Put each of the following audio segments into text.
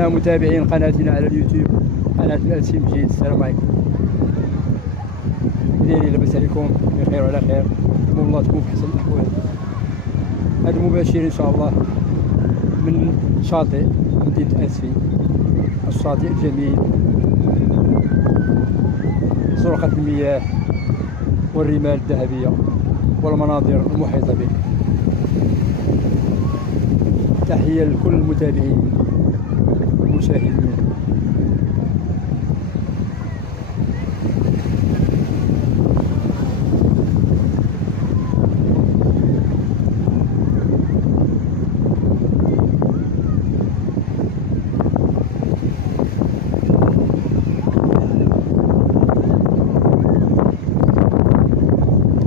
إخواننا متابعين قناتنا على اليوتيوب، قناة الألسي مجيد. السلام عليكم، دايرين لاباس عليكم؟ بخير وعلى خير، نتمنى الله تكون في أحسن الأحوال. هذا مباشر إن شاء الله من شاطئ مدينة أسفي، الشاطئ الجميل، زرقة المياه والرمال الذهبية والمناظر المحيطة به. تحية لكل المتابعين والمشاهدين.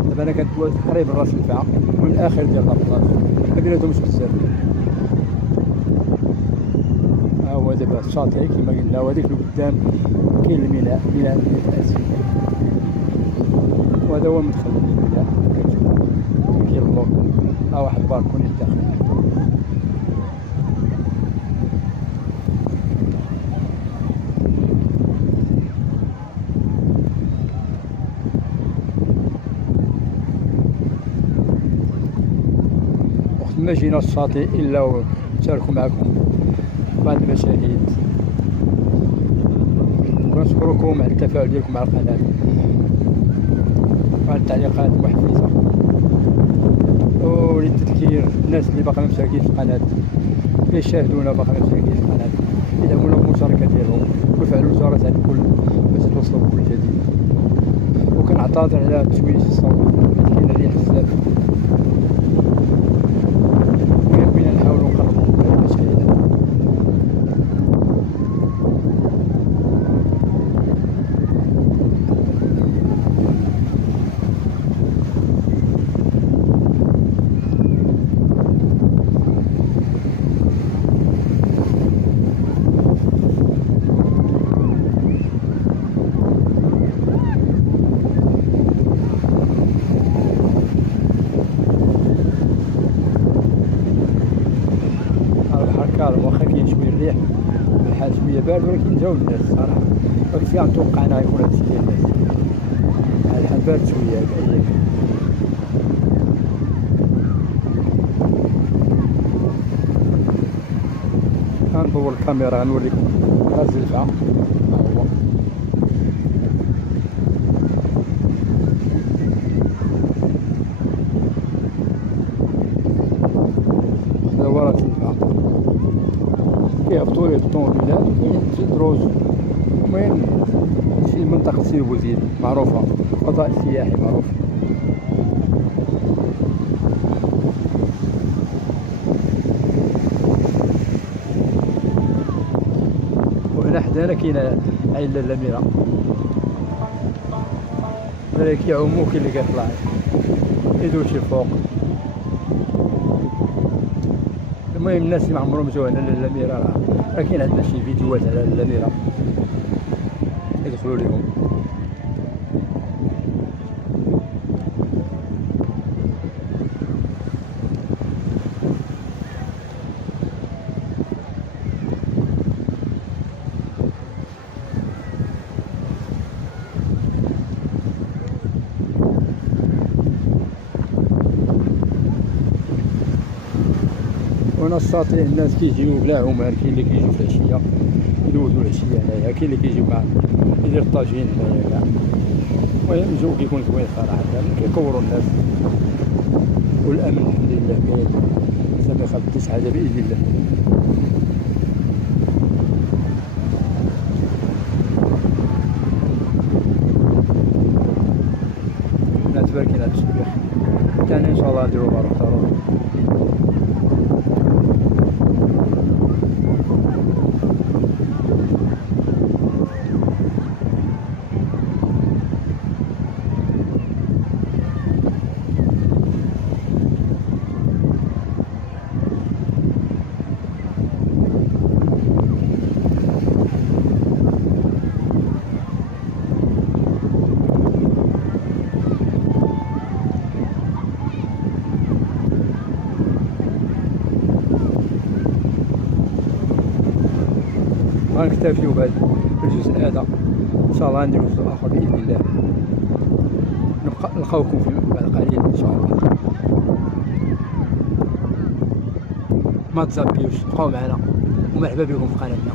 دابا انا كندوز قريب من راس الفعا من الاخر ديال لابلاج، ما بيناتهمش بزاف. ها هو دابا الشاطئ كما قلنا، وهذيك اللي قدام كاين الميناء، ميناء مدينة أسفي، وهذا هو مدخل للميناء. كاين اللوط، ها واحد الباركون الداخل. ما جينا الشاطئ الا ونشاركوا معكم بعض المشاهد، ونشكركم على التفاعل ديالكم مع القناه وعلى التعليقات المحفزه، وللتذكير الناس اللي باقي ما مشاركين في القناه، اللي يشاهدونا باقي ما مشاركين في القناه، يدعمونا بالمشاركه ديالهم ويفعلوا الجرس على الكل باش توصلوا بكل جديد. وكنعتذر على تشويش الصوت، كاين الريح بزاف، نحاولوا نقربوا من المشاهد. واخا كاين شويه الريح، الحال شويه بارد، ولكن جاو الناس صراحه، ولكن كان توقعنا غيكون هادشي ديال الناس. الحال بارد شويه هكا. غندور الكاميرا غنوريكم راس الفعا. ها هو هذا هو راس الفعا، كيهبطوا ليه الطوموبيلات وكاين شي دروج. المهم شي منطقة سيدي بوزيد معروفة، فضاء سياحي معروف. وهنا حدانا كاينة عين الأميرة، هذا كيعومو، كاين اللي كيطلع يدوشي فوق. المهم الناس اللي معمرهم جاو هنا للأميرة، راه كاين عندنا شي فيديوهات على الأميرة يدخلوا لهم. هنا الشاطئ الناس كيجيو بلا عمان، كاين اللي كيجيو في العشيه يدوزو العشيه هنايا، كاين اللي كيجيو مع يدير الطاجين هنايا كاع. المهم الجو كيكون زوين صراحه، كيكوروا الناس، والامن الحمد لله كاين، الانسان ما يخافش حاجه باذن الله. الناس باركين على التشبيح، ثاني ان شاء الله نديرو بارك الله. غنكتفيو بهذا الجزء هذا، ان شاء الله غنديرو جزء اخر باذن الله. نلقاوكم في بعد قليل ان شاء الله. ما تزابيوش، بقاو معنا ومرحبا بكم في قناتنا.